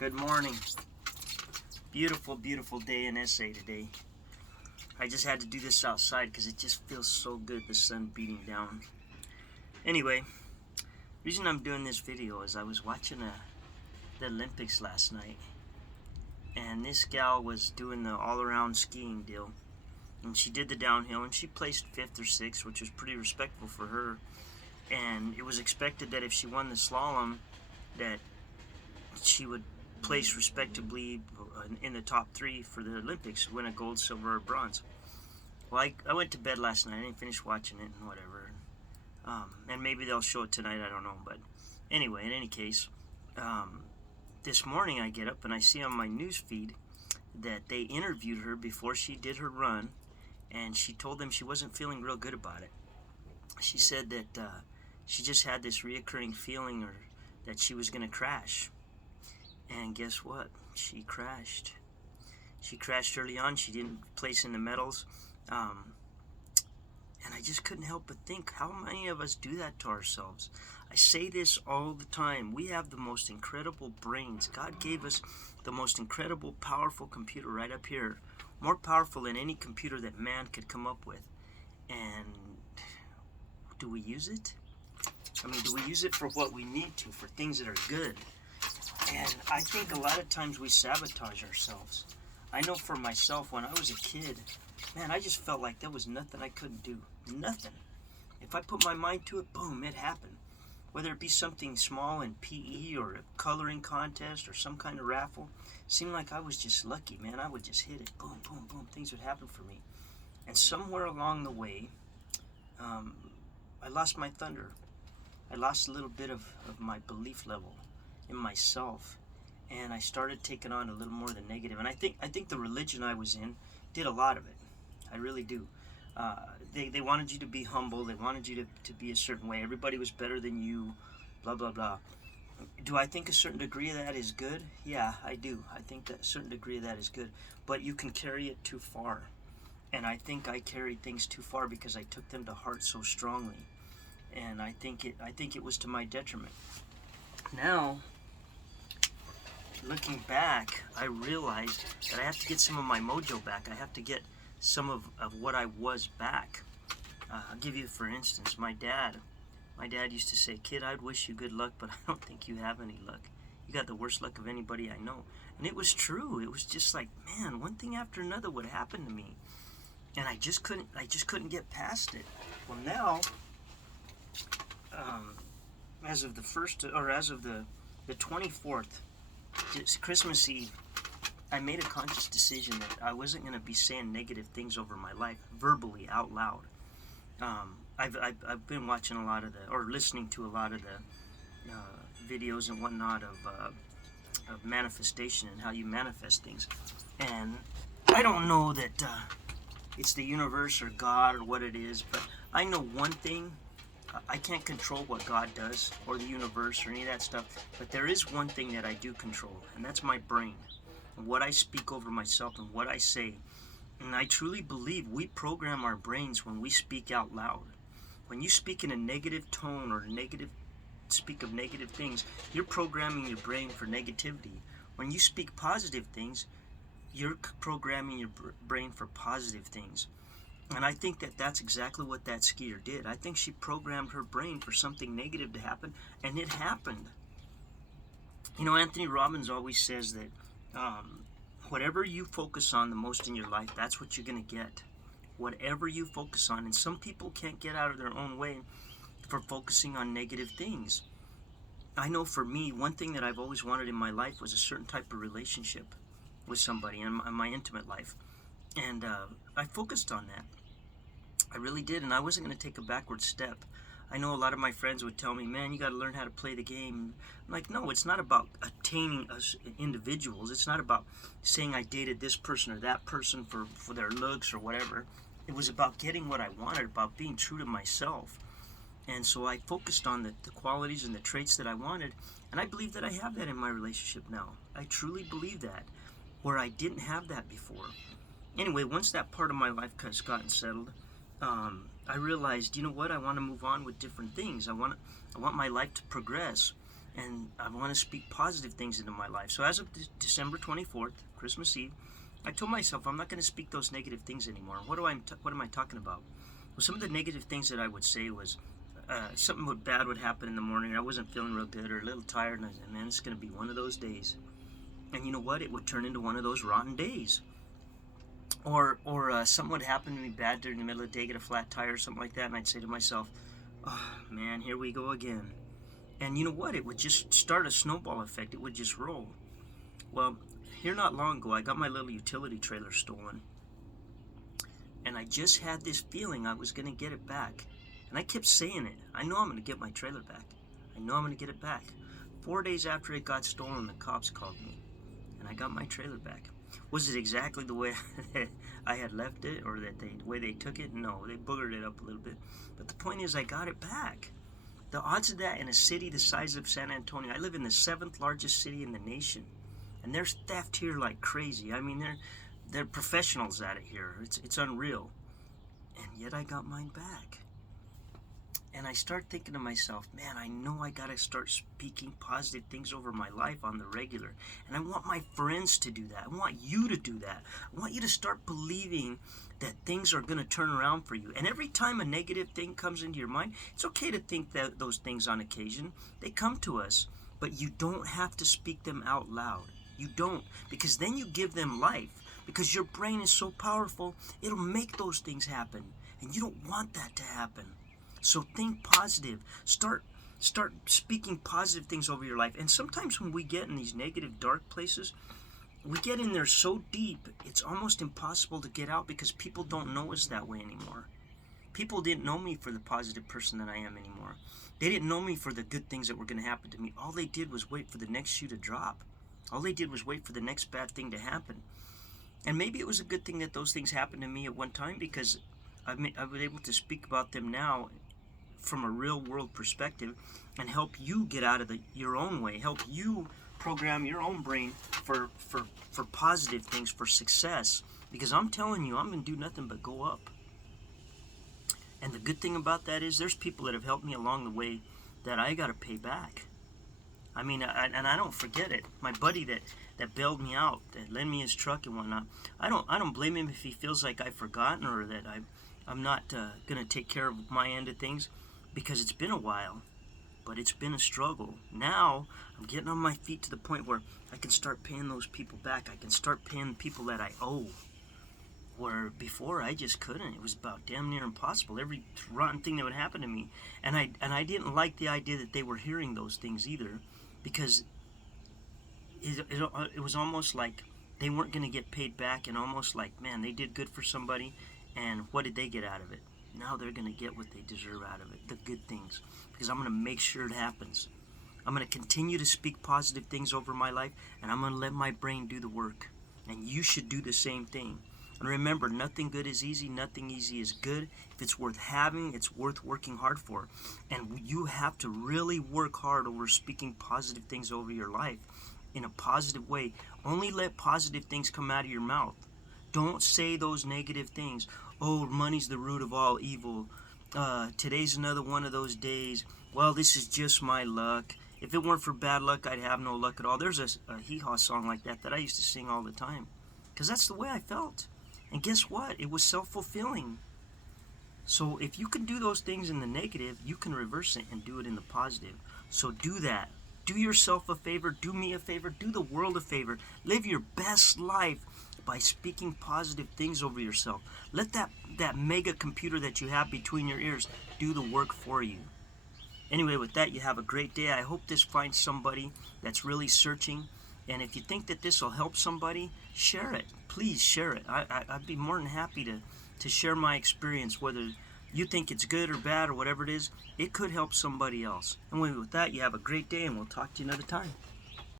Good morning. Beautiful, beautiful day in SA today. I just had to do this outside because it just feels so good, the sun beating down. Anyway, the reason I'm doing this video is I was watching the Olympics last night, and this gal was doing the all-around skiing deal, and she did the downhill, and she placed 5th or 6th, which was pretty respectable for her. And it was expected that if she won the slalom, that she would place respectably in the top 3 for the Olympics, win a gold, silver, or bronze. Well, I went to bed last night. I didn't finish watching it and whatever. And maybe they'll show it tonight. I don't know. But anyway, in any case, this morning I get up and I see on my news feed that they interviewed her before she did her run, and she told them she wasn't feeling real good about it. She said that she just had this reoccurring feeling or that she was going to crash. And guess what? She crashed. She crashed early on. She didn't place in the medals. And I just couldn't help but think, how many of us do that to ourselves? I say this all the time. We have the most incredible brains. God gave us the most incredible, powerful computer right up here. More powerful than any computer that man could come up with. And do we use it? I mean, do we use it for what we need to, for things that are good? And I think a lot of times we sabotage ourselves. I know for myself, when I was a kid, man, I just felt like there was nothing I couldn't do. Nothing. If I put my mind to it, boom, it happened. Whether it be something small in PE or a coloring contest or some kind of raffle, it seemed like I was just lucky, man. I would just hit it. Boom, boom, boom. Things would happen for me. And somewhere along the way, I lost my thunder. I lost a little bit of my belief level in myself, and I started taking on a little more of the negative. And I think the religion I was in did a lot of it. I really do. They wanted you to be humble. They wanted you to be a certain way. Everybody was better than you, blah, blah, blah. Do I think a certain degree of that is good? Yeah, I do. I think that a certain degree of that is good. But you can carry it too far. And I think I carried things too far because I took them to heart so strongly. And I think it was to my detriment. Now, looking back, I realized that I have to get some of my mojo back. I have to get some of what I was back. I'll give you, for instance, my dad used to say, "Kid, I'd wish you good luck, but I don't think you have any luck. You got the worst luck of anybody I know." And it was true. It was just like, man, one thing after another would happen to me. And I just couldn't get past it. Well, now, as of the 24th, it's Christmas Eve, I made a conscious decision that I wasn't going to be saying negative things over my life verbally out loud. I've been watching a lot of listening to a lot of the videos and whatnot of manifestation and how you manifest things. And I don't know that it's the universe or God or what it is, but I know one thing. I can't control what God does or the universe or any of that stuff, but there is one thing that I do control, and that's my brain, and what I speak over myself and what I say. And I truly believe we program our brains when we speak out loud. When you speak in a negative tone or speak of negative things, you're programming your brain for negativity. When you speak positive things, you're programming your brain for positive things. And I think that that's exactly what that skier did. I think she programmed her brain for something negative to happen, and it happened. You know, Anthony Robbins always says that whatever you focus on the most in your life, that's what you're going to get. Whatever you focus on. And some people can't get out of their own way for focusing on negative things. I know for me, one thing that I've always wanted in my life was a certain type of relationship with somebody in my intimate life. And I focused on that. I really did, and I wasn't going to take a backward step. I know a lot of my friends would tell me, "Man, you got to learn how to play the game." I'm like, no, it's not about attaining us individuals. It's not about saying I dated this person or that person for their looks or whatever. It was about getting what I wanted, about being true to myself. And so I focused on the qualities and the traits that I wanted, and I believe that I have that in my relationship now. I truly believe that, where I didn't have that before. Anyway, once that part of my life has gotten settled, I realized, you know what, I want to move on with different things. I want my life to progress. and I want to speak positive things into my life. So as of December 24th, Christmas Eve, I told myself I'm not going to speak those negative things anymore. What am I talking about? Well, some of the negative things that I would say was something bad would happen in the morning. I wasn't feeling real good or a little tired, and I said, man, it's going to be one of those days. And you know what? It would turn into one of those rotten days. Or something would happen to me bad during the middle of the day, get a flat tire or something like that, and I'd say to myself, oh, man, here we go again. And you know what? It would just start a snowball effect. It would just roll. Well, here not long ago, I got my little utility trailer stolen. And I just had this feeling I was going to get it back. And I kept saying it. I know I'm going to get my trailer back. I know I'm going to get it back. 4 days after it got stolen, the cops called me. And I got my trailer back. Was it exactly the way I had left it, or the way they took it? No, they boogered it up a little bit. But the point is, I got it back. The odds of that in a city the size of San Antonio. I live in the 7th largest city in the nation, and there's theft here like crazy. I mean, they're professionals at it here. It's unreal. And yet I got mine back. And I start thinking to myself, man, I know I got to start speaking positive things over my life on the regular. And I want my friends to do that. I want you to do that. I want you to start believing that things are going to turn around for you. And every time a negative thing comes into your mind, it's okay to think that those things on occasion. They come to us, but you don't have to speak them out loud. You don't, because then you give them life. Because your brain is so powerful, it'll make those things happen. And you don't want that to happen. So think positive. Start speaking positive things over your life. And sometimes when we get in these negative, dark places, we get in there so deep, it's almost impossible to get out because people don't know us that way anymore. People didn't know me for the positive person that I am anymore. They didn't know me for the good things that were going to happen to me. All they did was wait for the next shoe to drop. All they did was wait for the next bad thing to happen. And maybe it was a good thing that those things happened to me at one time, because I was able to speak about them now from a real world perspective and help you get out of your own way, help you program your own brain for positive things, for success. Because I'm telling you, I'm going to do nothing but go up. And the good thing about that is there's people that have helped me along the way that I got to pay back. I mean, and I don't forget it. My buddy that bailed me out, that lent me his truck and whatnot, I don't blame him if he feels like I've forgotten or that I'm not going to take care of my end of things, because it's been a while, but it's been a struggle. Now I'm getting on my feet to the point where I can start paying those people back. I can start paying people that I owe, where before I just couldn't. It was about damn near impossible. Every rotten thing that would happen to me, and I didn't like the idea that they were hearing those things either, because it was almost like they weren't going to get paid back, and almost like, man, they did good for somebody, and what did they get out of it? Now they're going to get what they deserve out of it, the good things, because I'm going to make sure it happens. I'm going to continue to speak positive things over my life, and I'm going to let my brain do the work. And you should do the same thing. And remember, nothing good is easy, nothing easy is good. If it's worth having, it's worth working hard for. And you have to really work hard over speaking positive things over your life in a positive way. Only let positive things come out of your mouth. Don't say those negative things. Oh, money's the root of all evil. Today's another one of those days. Well, this is just my luck. If it weren't for bad luck, I'd have no luck at all. There's a hee-haw song like that I used to sing all the time, because that's the way I felt. And guess what? It was self-fulfilling. So if you can do those things in the negative, you can reverse it and do it in the positive. So do that. Do yourself a favor. Do me a favor. Do the world a favor. Live your best life by speaking positive things over yourself. Let that mega computer that you have between your ears do the work for you. Anyway, with that, you have a great day. I hope this finds somebody that's really searching. And if you think that this will help somebody, share it. Please share it. I'd be more than happy to share my experience, whether you think it's good or bad or whatever it is. It could help somebody else. Anyway, with that, you have a great day, and we'll talk to you another time.